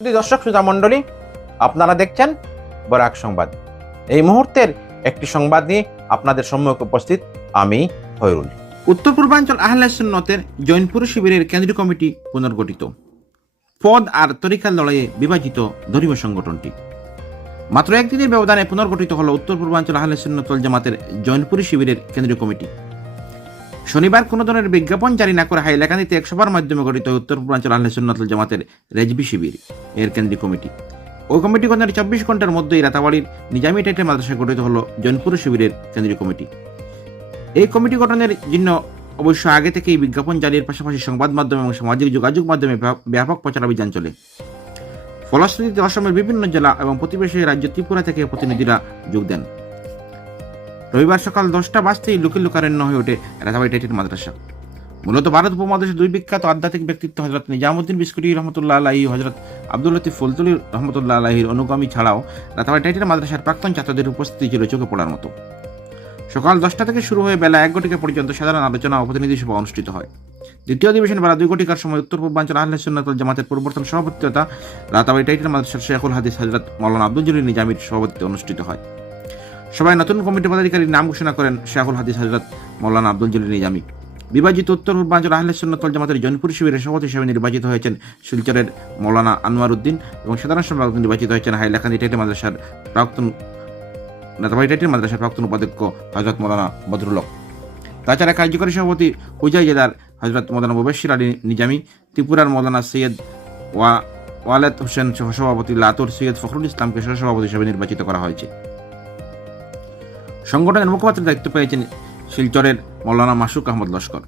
দর্শক, শ্রোতা মণ্ডলী, আপনারা দেখছেন বরাক সংবাদ। এই মুহূর্তের একটি সংবাদ নিয়ে আপনাদের সম্মুখে উপস্থিত আমি হয়রুল উত্তর পূর্বাঞ্চল আহলে সুন্নতের জৈনপুর শিবিরের কেন্দ্রীয় কমিটি পুনর্গঠিত। পদ আর তরিকার লড়াইয়ে বিভাজিত ধর্মীয় সংগঠনটি। মাত্র একদিনের ব্যবধানে পুনর্গঠিত হল উত্তর পূর্বাঞ্চল আহলে সুন্নতল জামাতের জৈনপুর শিবিরের কেন্দ্রীয় কমিটি। শনিবার কোনো ধরনের বিজ্ঞাপন জারি না করে হাইলাকান্দিতে এক সভার মাধ্যমে গঠিত উত্তর পূর্বাঞ্চল আহলে সুন্নাতুল জামাতের রেজবি শিবির, এর কেন্দ্রীয় কমিটি। ওই কমিটি গঠনের চব্বিশ ঘণ্টার মধ্যেই রাতাবাড়ির নিজামী টাইটেল মাদ্রাসায় গঠিত হল জৈনপুর শিবিরের কেন্দ্রীয় কমিটি। এই কমিটি গঠনের জন্য অবশ্য আগে থেকেই বিজ্ঞাপন জারির পাশাপাশি সংবাদ মাধ্যম এবং সামাজিক যোগাযোগ মাধ্যমে ব্যাপ- ব্যাপক প্রচারাভিযান চলে। ফলশ্রুতিতে অসমের বিভিন্ন জেলা এবং প্রতিবেশী রাজ্য ত্রিপুরা থেকে প্রতিনিধিরা যোগ দেন। রবিবার সকাল দশটা বাজতেই লুকিল লোকারণ্য হয়ে ওঠে রাজাবাড়ি টাইটেল মাদ্রাসা। মূলত ভারত উপমহাদেশের দুই বিখ্যাত আধ্যাত্মিক ব্যক্তিত্ব হজরত নিজামুদ্দিন বিস্কুটি রহমতুল্লাহ আলাহি হজরত আব্দুল লতিফ ফুলতুলি রহমতুল্লাহ আলাহির অনুগামী ছাড়াও রাতাবাড়ি টাইটের মাদ্রাসার প্রাক্তন ছাত্রদের উপস্থিতি ছিল চোখে পড়ার মতো। সকাল দশটা থেকে শুরু হয়ে বেলা এক ঘটিকা পর্যন্ত সাধারণ আলোচনা ও প্রতিনিধি সভা অনুষ্ঠিত হয়। দ্বিতীয় অধিবেশন বেলা দুই ঘটিকার সময় উত্তর পূর্বাঞ্চল আহলে সুন্নাতুল জামাতের পরিবর্তন সভাপতিত্বতা রাতাবাড়ি টাইটেল মাদ্রাসার শেখুল হাদিস হজরত মৌলানা আব্দুল জলিল নিজামির সভাপতিত্বে অনুষ্ঠিত হয়। সভায় নতুন কমিটি পদাধিকারীর নাম ঘোষণা করেন শাহুল হাদিস হজরত মৌলানা আব্দুল জলিল নিজামী বিভাজিত উত্তর পূর্বাঞ্চল আহলে সুন্নতল জামাতের জনপুর শিবিরের সভাপতি হিসেবে নির্বাচিত হয়েছেন শিলচরের মৌলানা আনোয়ার উদ্দিন এবং সাধারণ সম্পাদক নির্বাচিত হয়েছেন হাইলাকান্দি টাইটেল মাদ্রাসার প্রাক্তন নেতাবাড়ি টাইটেল মাদ্রাসার প্রাক্তন উপাধ্যক্ষ হজরত মৌলানা বদরুল হক। তাছাড়া কার্যকরী সভাপতি হুজাই জেলার হজরত মৌলানা মুবাশির আলী নিজামী, ত্রিপুরার মৌলানা সৈয়দ ওয়া, ওয়ালেদ হোসেন সহসভাপতি লাতুর সৈয়দ ফখরুল ইসলামকে সহসভাপতি হিসেবে নির্বাচিত করা হয়েছে সংগঠনের মুখপাত্রের দায়িত্ব পেয়েছেন শিলচরের মৌলানা মাসুক আহমদ লস্কর।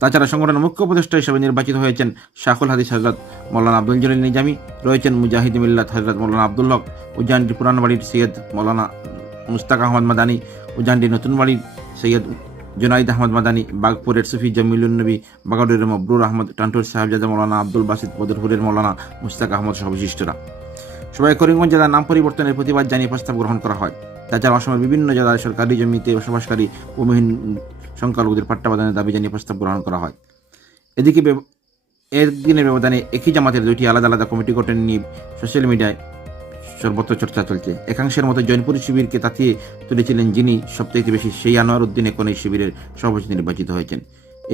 তাছাড়া সংগঠনের মুখ্য উপদেষ্টা হিসেবে নির্বাচিত হয়েছেন শাকুল হাদিস হজরত মৌলানা আব্দুল জলিল নিজামী, রয়েছেন মুজাহিদ মিল্লাত হজরত মৌলানা আব্দুল হক, উজানটি পুরান বাড়ির সৈয়দ মৌলানা মুস্তাক আহমদ মাদানী নতুন বাড়ির সৈয়দ জুনাইদ আহমদ মাদানী, বাগপুরের সুফি জমিলুন নবী বাগাডুরের মবরুর আহমদ, টান্টুর সাহেবজাদা মৌলানা আব্দুল বাসিদ, বদরপুরের মৌলানা মুস্তাক আহমদ সহ বিশিষ্টরা। সবাই করিমগঞ্জ জেলার নাম পরিবর্তনের প্রতিবাদ জানিয়ে প্রস্তাব গ্রহণ করা হয়। তাছাড়া অসমের বিভিন্ন জেলায় সরকারি জমিতে বসবাসকারী ভূমিহীন সংখ্যালঘুদের পাট্টাবাদানের দাবি জানিয়ে প্রস্তাব গ্রহণ করা হয়। এদিকে এর দিনের ব্যবধানে একই জামাতের দুইটি আলাদা আলাদা কমিটি গঠন নিয়ে সোশ্যাল মিডিয়ায় সর্বত্র চর্চা চলছে। একাংশের মতো জৈনপুর শিবিরকে তাতিয়ে তুলেছিলেন যিনি সবথেকে বেশি সেই আনোয়ার উদ্দিন এখন এই শিবিরের সভাপতি নির্বাচিত হয়েছেন।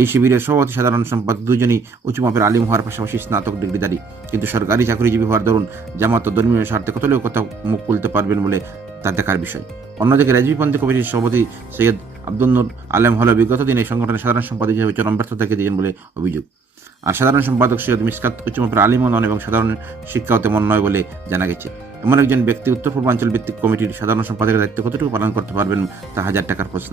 এই শিবিরের সভাপতি সাধারণ সম্পাদক দুজনই উঁচু মাপের আলিম হওয়ার পাশাপাশি স্নাতক ডিগ্রিধারী। কিন্তু সরকারি চাকরিজীবী হওয়ার দরুন জামাত ধর্মীয় স্বার্থে কতলেও কথা মুখ খুলতে পারবেন বলে তা দেখার বিষয়। অন্যদিকে রেজবিপন্থী কমিটির সভাপতি সৈয়দ আব্দুল নূর আলেম হলে বিগত দিনে সংগঠনের সাধারণ সম্পাদক হিসেবে চরম ব্যর্থতা দিয়েছেন বলে অভিযোগ। আর সাধারণ সম্পাদক সৈয়দ মিসকাত উচ্চমাপের আলিমও নন এবং সাধারণ শিক্ষাও তেমন নয় বলে জানা গেছে। এমন একজন ব্যক্তি উত্তর পূর্বাঞ্চল ভিত্তিক কমিটির সাধারণ সম্পাদকের দায়িত্ব কতটুকু পালন করতে পারবেন তা হাজার টাকার প্রশ্ন।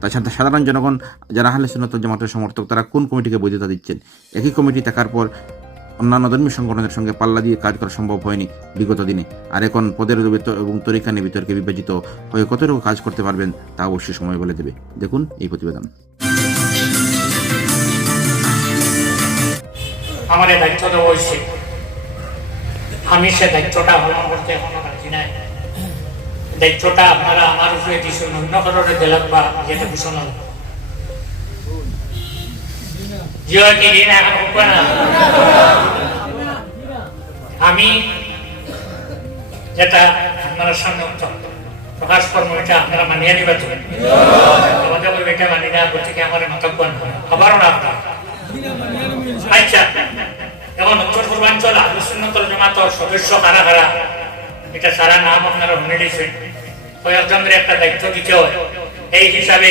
তাছাড়া সাধারণ জনগণ যারা হালে সুন্নত জামাতের সমর্থক, তারা কোন কমিটিকে বৈধতা দিচ্ছেন? একই কমিটি থাকার পর অন্যান্য ধর্মীয় সংগঠনের সঙ্গে পাল্লা দিয়ে কাজ করা সম্ভব হয়নি বিগত দিনে। আর এখন পদের এবং তরিকা নিয়ে বিতর্কে বিভাজিত হয়ে কতটুকু কাজ করতে পারবেন তা অবশ্যই সময় বলে দেবে। দেখুন এই প্রতিবেদন। এই দায়িত্ব দেওয়া হয়েছে আমি সে দায়িত্বটা পালন করতে এখনও রাজি নাই। দায়িত্বটা আপনারা আমার উপরে দিয়েছেন অন্য কারণে দিলাম বা যেটা। কি না? আমি যেটা আপনারা সামনে প্রকাশ কর্ম এটা আপনারা মানিয়ে নিবে তো। ওই এটা মানি না, গতিকে আমার মাতব্বান আবারও না আচ্ছা। এখন উত্তর পূর্বাঞ্চল আলোচনাতল জমাতর সদস্য কারা কারা? এটা সারা নাম আপনারা শুনে দিয়েছেন কয়েকজনের একটা দায়িত্ব দিতে হয়। এই হিসাবে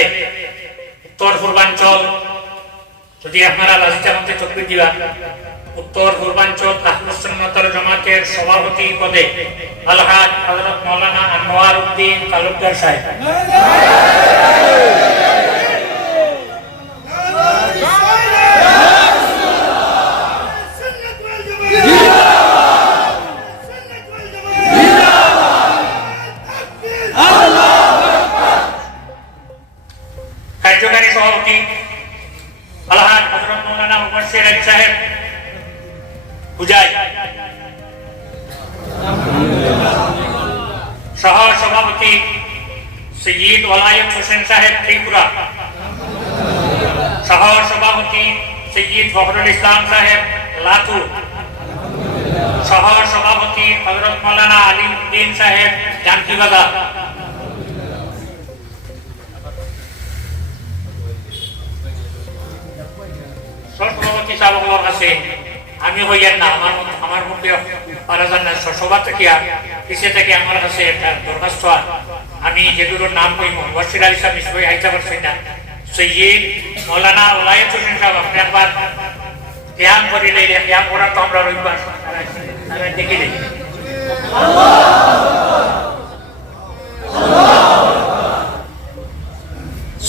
উত্তর পূর্বাঞ্চল, যদি আপনারা লাজিতা মধ্যে চক্রি দিবা, উত্তর পূর্বাঞ্চল আহলুসুন্নতল জমাতের সভাপতি পদে আলহাজ হযরত মাওলানা আনোয়ার উদ্দিন তালুকদার সাহেব। সহ সভাপতি সৈয়দ ওলায়ত হোসেন সাহেব ত্রিপুরা। সহ সভাপতি সৈয়দ ফখরুল ইসলাম সাহেব লাতু সহ সভাপতি হজরত মৌলানা আলিম উদ্দিন সাহেব জানকি বাজার। সর্বপতি চালকগুলোর কাছে আমি হইয়ার না, আমার আমার মুখে পারা যান না সভা থেকে পিছিয়ে থেকে আমার কাছে একটা দরখাস্ত আমি যেগুলোর নাম আইতে পারছি না। মৌলানা দেখি দেখি।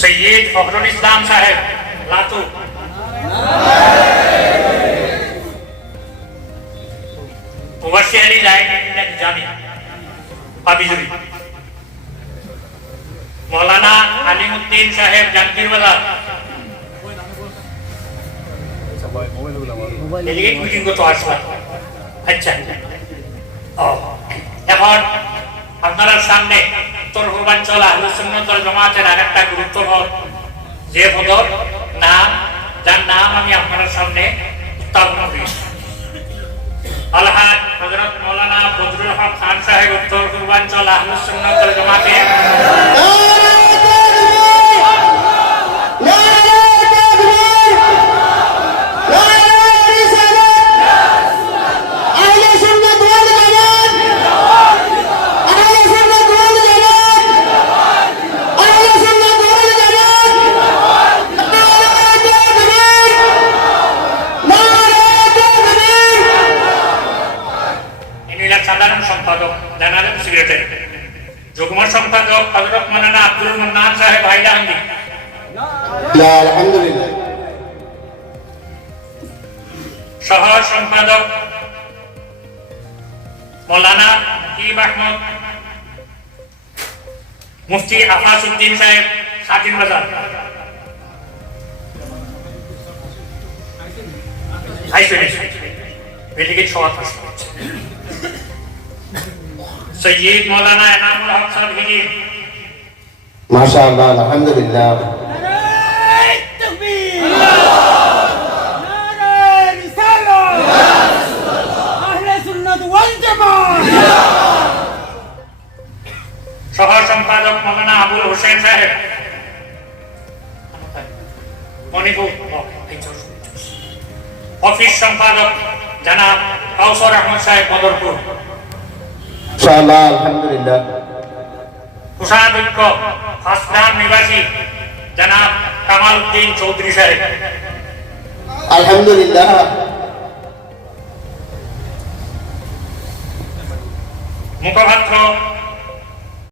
সৈয়দ ফখরুল ইসলাম সাহেব, লাতু। পাবিজুরি মৌলানা আলিমউদ্দিন সাহেব বাজার এদিকে মিটিং করতে আসলাম আচ্ছা। এখন আপনারা সামনে উত্তর পূর্বাঞ্চল আহলুসুন্নতল জমাতের আরেকটা গুরুত্বপূর্ণ যে পদর, নাম, যার নাম আমি আপনার সামনে উত্থাপন করি। আলহাজ হযরত মাওলানা বদরুল হক খান সাহেব উত্তর পূর্বাঞ্চল আহলুসুন্নতল জমাতের ইনি হলেন সাধারণ সম্পাদক জেনারেল সেক্রেটারি যুগ্ম সম্পাদক হযরত মাওলানা আব্দুল মান্নান সাহেব হাইলাহান্দি আলহামদুলিল্লাহ। সহ সম্পাদক মৌলানা মুকিব আহমদ মুফতি আফাস উদ্দিন সাহেব সাকিন বাজার এদিকে সবার পাশে সৈয়দ মৌলানা এনামুল হক সাহেব মাশাআল্লাহ আলহামদুলিল্লাহ সহ সম্পাদক মৌলানা আবুল হোসেন সাহেব অফিস সম্পাদক জানাব কাউসর আহমদ সাহেব বদরপুর মাশাআল্লাহ আলহামদুলিল্লাহ। কোষাধ্যক্ষ হাসনাম নিবাসী জানাব কামাল উদ্দিন চৌধুরী সাহেব আলহামদুলিল্লাহ। মুখপাত্র